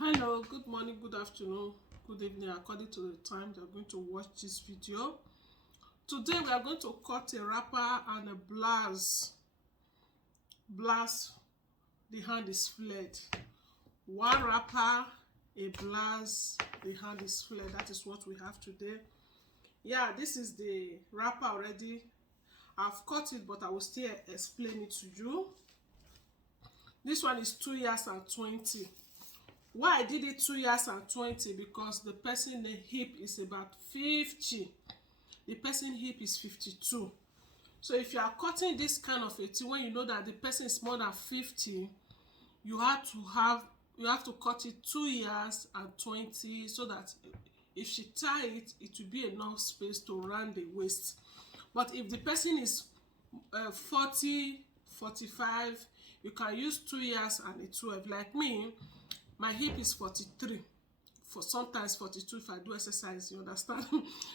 Hello, good morning, good afternoon, good evening, according to the time you're going to watch this video. Today we are going to cut a wrapper and a blouse. The hand is flared. One wrapper, a blouse, the hand is flared. That is what we have today. Yeah, this is the wrapper already. I've cut it, but I will still explain it to you. This one is 2 years and 20. Why I did it 2 years and 20? Because the person hip is about 50. The person hip is 52. So if you are cutting this kind of a thing, when you know that the person is more than 50, you have to cut it 2 years and 20, so that if she tie it, it will be enough space to round the waist. But if the person is 40, 45, you can use 2 years and a 12. Like me, my hip is 43, for sometimes 42 if I do exercise, you understand?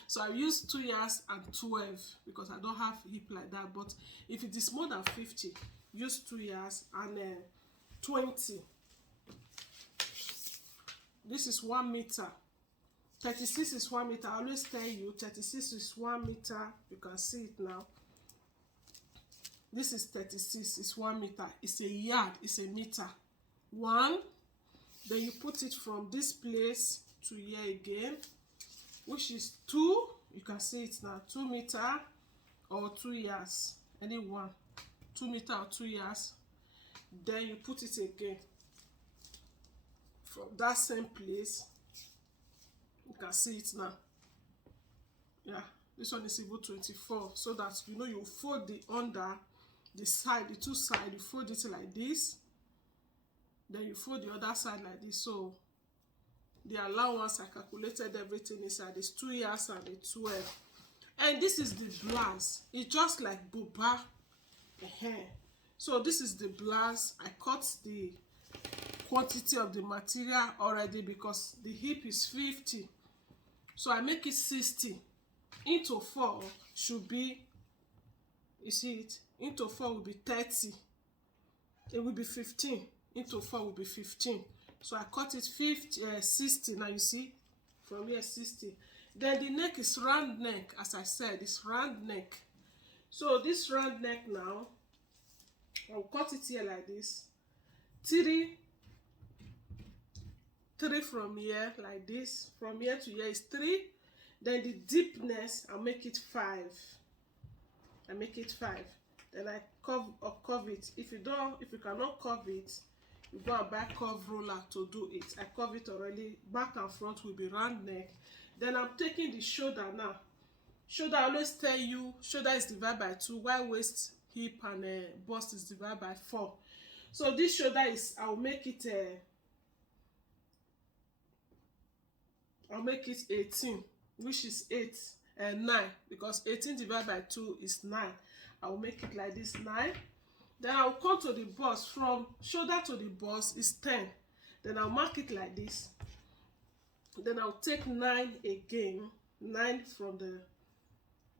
So I use 2 years and 12 because I don't have hip like that. But if it is more than 50, use 2 years and 20. This is 1 meter. 36 is 1 meter. I always tell you 36 is 1 meter. You can see it now. This is 36, it's 1 meter. It's a yard, it's a meter. 1. Then you put it from this place to here again, which is 2. You can see it now, 2 meter or 2 years, any one, 2 meter or 2 years. Then you put it again from that same place. You can see it now. Yeah, this one is even 24, so that you know you fold the under, the side, the two sides, you fold it like this. Then you fold the other side like this. So the allowance, I calculated everything inside, is 2 years and a 12. And this is the blouse. It's just like buba. So this is the blouse. I cut the quantity of the material already because the hip is 50. So I make it 60. Into 4 should be, you see it, into 4 will be 30. It will be 15. Into 4 will be 15. So I cut it 60. Now you see from here 60. Then the neck is round neck. As I said, it's round neck. So this round neck now, I'll cut it here like this. 3 from here like this. From here to here is 3. Then the deepness, I'll make it 5. I make it 5. Then I curve it. If you cannot curve it, you go and buy curve roller to do it. I curve it already. Back and front will be round neck. Then I'm taking the shoulder now. Shoulder, I always tell you, shoulder is divided by 2, while waist, hip, and bust is divided by 4. So this shoulder is, I'll make it 18, which is 9, because 18 divided by 2 is 9. I will make it like this, 9. Then I'll come to the bust. From shoulder to the bust is 10. Then I'll mark it like this. Then I'll take 9 again. 9 from the,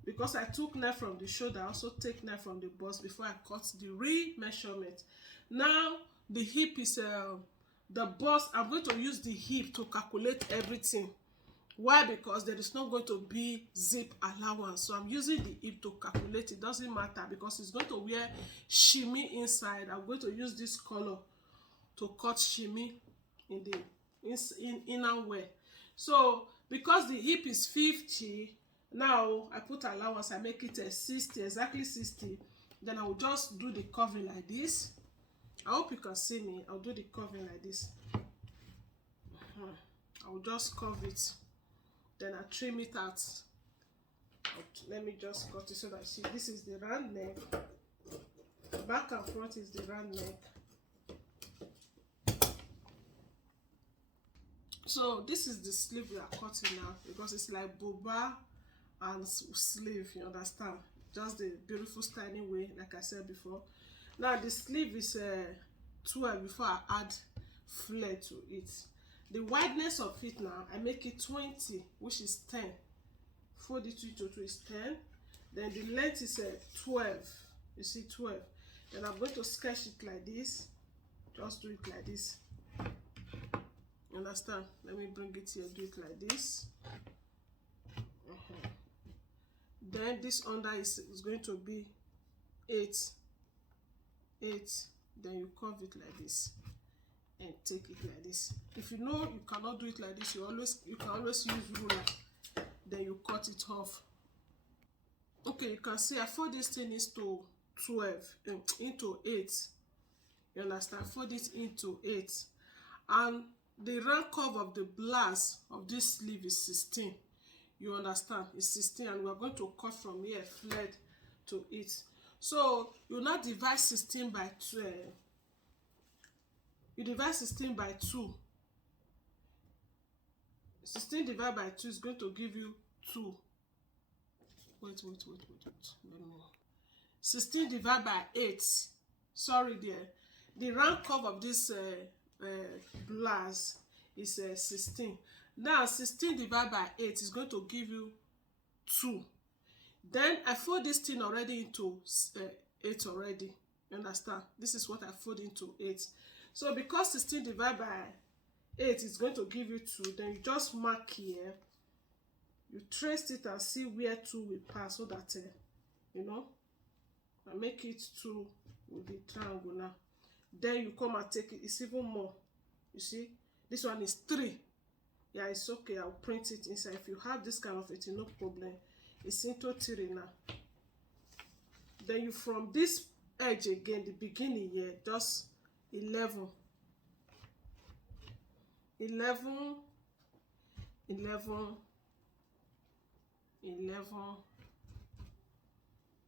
because I took 9 from the shoulder, I also take 9 from the bust before I cut the real measurement. Now the hip is the bust. I'm going to use the hip to calculate everything. Why? Because there is not going to be zip allowance, so I'm using the hip to calculate. It doesn't matter because it's going to wear shimmy inside. I'm going to use this color to cut shimmy in the inner wear. So because the hip is 50, now I put allowance, I make it a 60, exactly 60. Then I will just do the curving like this. I hope you can see me. I'll do the curving like this. I'll just curve it. Then I trim it out. Let me just cut it so that you see. This is the round neck. Back and front is the round neck. So this is the sleeve we are cutting now, because it's like boba and sleeve, you understand? Just the beautiful styling way, like I said before. Now the sleeve is 12 before I add flare to it. The wideness of it now, I make it 20, which is 10. 42 to 2 is 10. Then the length is 12. You see, 12. Then I'm going to sketch it like this. Just do it like this. You understand? Let me bring it here, do it like this. Then this under is going to be 8. Then you curve it like this and take it like this. If you know you cannot do it like this, you can always use ruler. Then you cut it off. Okay, you can see I fold this thing into 12, into 8. You understand? Fold it into 8, and the round curve of the blouse of this sleeve is 16. You understand? It's 16, and we are going to cut from here flared to it. So you now divide 16 by 12. You divide 16 by 2. 16 divided by 2 is going to give you 2. Wait. 16 divided by 8. Sorry there. The round curve of this blouse is 16. Now 16 divided by 8 is going to give you 2. Then I fold this thing already into 8 already. You understand? This is what I fold into 8. So because 16 divided by 8 is going to give you 2, then you just mark here. You trace it and see where 2 will pass, so that you know, I make it 2 with the triangle now. Then you come and take it. It's even more. You see, this one is 3. Yeah, it's okay. I'll print it inside. If you have this kind of it, no problem. It's into 3 now. Then you, from this edge again, the beginning here, just 11, 11, 11, 11,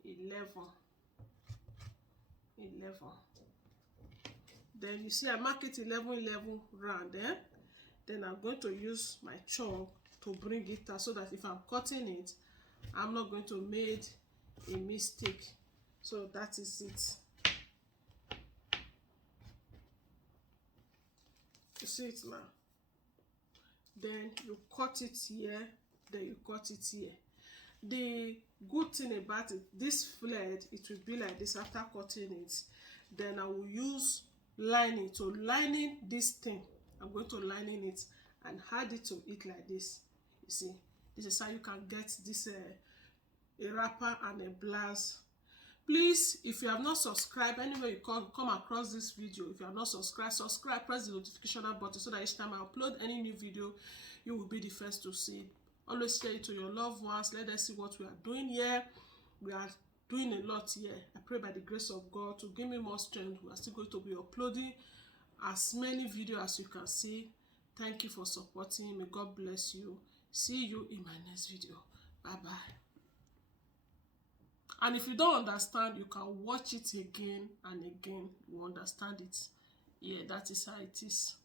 11, 11. Then you see I mark it 11, 11 round there. Then I'm going to use my chalk to bring it out, so that if I'm cutting it, I'm not going to make a mistake. So that is it. You see it now? Then you cut it here, then you cut it here. The good thing about it, this flared, it will be like this after cutting it. Then I will use lining. So lining this thing, I'm going to lining it and add it to it like this. You see, this is how you can get this a wrapper and a blouse. Please, if you have not subscribed, anywhere you come across this video, if you have not subscribed, subscribe, press the notification button, so that each time I upload any new video, you will be the first to see it. Always share it to your loved ones. Let us see what we are doing here. We are doing a lot here. I pray by the grace of God to give me more strength. We are still going to be uploading as many videos as you can see. Thank you for supporting. May God bless you. See you in my next video. Bye bye. And if you don't understand, you can watch it again and again. You understand it. Yeah, that is how it is.